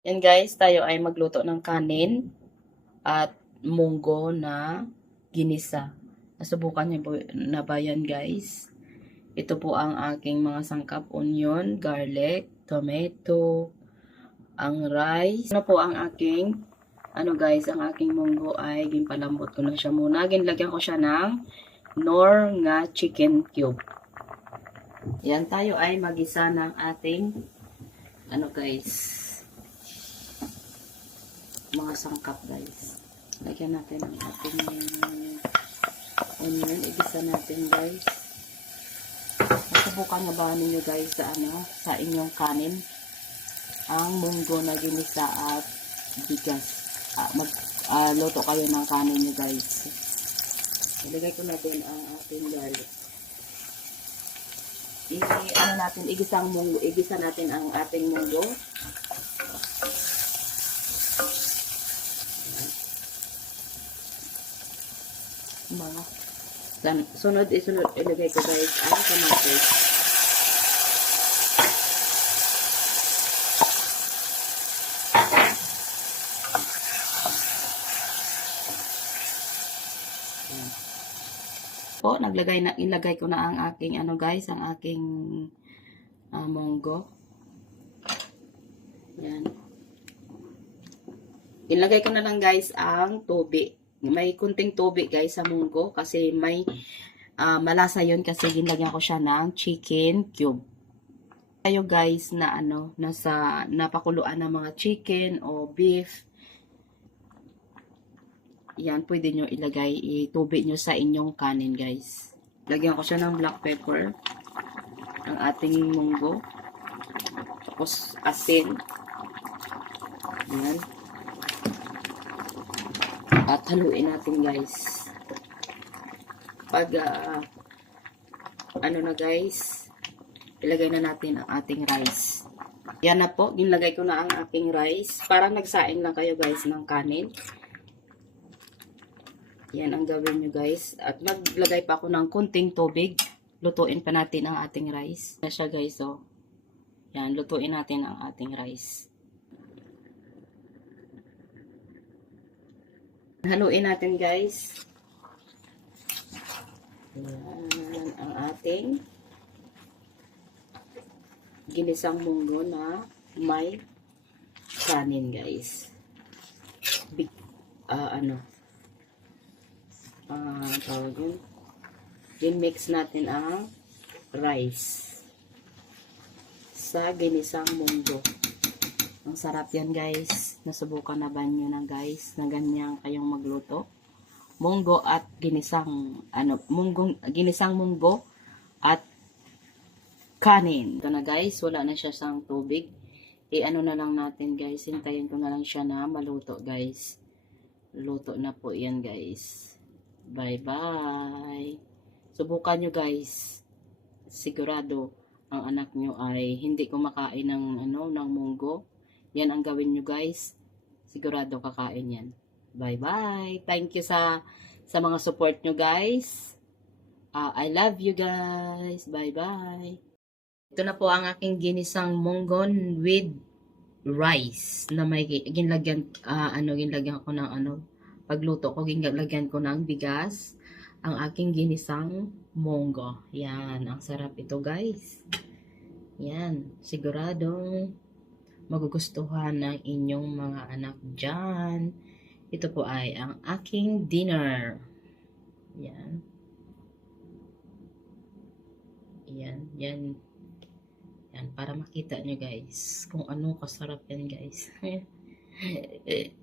Yan guys, tayo ay magluto ng kanin at munggo na ginisa. Nasubukan niyo po na ba yan guys? Ito po ang aking mga sangkap, onion, garlic, tomato, ang rice. Ano po ang aking, ano guys, ang aking munggo ay ginpalambot ko na siya muna. Ginlagyan ko siya ng nor nga chicken cube. Yan tayo ay magisa ng ating, ano guys, mga sangkap guys. Lagyan natin ang ating onion. Igisa natin guys. Nasubukan na ba ninyo guys sa ano, sa inyong kanin? Ang munggo na ginisa at bigas. Ah, mag ah, luto kayo ng kanin nyo guys. Ilagay ko na din ang ating garlic. I, ano natin, igisa ang munggo, igisa natin ang ating munggo. Mga sunod isunod ilagay ko guys ang Yan. po naglagay na ilagay ko na ang aking ano guys ang aking ah, monggo yan. Ilagay ko na lang guys ang tubig may kunting tubig guys sa munggo kasi may ah, malasa yon kasi ginlagyan ko siya ng chicken cube. Tayo guys na ano, nasa napakuluan ng mga chicken o beef. Yan, pwede nyo ilagay, itubig nyo sa inyong kanin guys. Lagyan ko siya ng black pepper. Ang ating munggo. Tapos asin. Yan at haluin natin guys. Pag ah, ano na guys ilagay na natin ang ating rice. Yan na po ginlagay ko na ang aking rice. Para nagsaing lang kayo guys ng kanin. Yan ang gawin nyo guys. At maglagay pa ako ng kunting tubig. Lutuin pa natin ang ating rice. Na siya guys oh. Yan lutuin natin ang ating rice Haluin natin guys. Yan ang ating ginisang munggo na may kanin guys. Big, ah ano, ah tawag yun. Din-mix natin ang rice sa ginisang munggo. Sarap yan guys. Nasubukan na ba nyo na guys na ganyan kayong magluto? Munggo at ginisang ano, munggong, ginisang munggo at kanin. Ito na guys, wala na siya sang tubig. I-ano na lang natin guys, hintayin ko na lang siya na maluto guys. Luto na po yan guys. Bye bye. Subukan nyo guys. Sigurado ang anak nyo ay hindi kumakain ng ano ng munggo yan ang gawin nyo guys. Sigurado kakain yan. Bye-bye. Thank you sa sa mga support nyo guys. Uh, I love you guys. Bye-bye. Ito na po ang aking ginisang munggon with rice na may ginlagyan uh, ano ginlagyan ko ng ano pagluto ko ginlagyan ko ng bigas ang aking ginisang munggo. Yan, ang sarap ito guys. Yan, siguradong magugustuhan ng inyong mga anak dyan. Ito po ay ang aking dinner. Yan. Yan, yan. Yan, para makita nyo guys kung ano kasarap yan guys.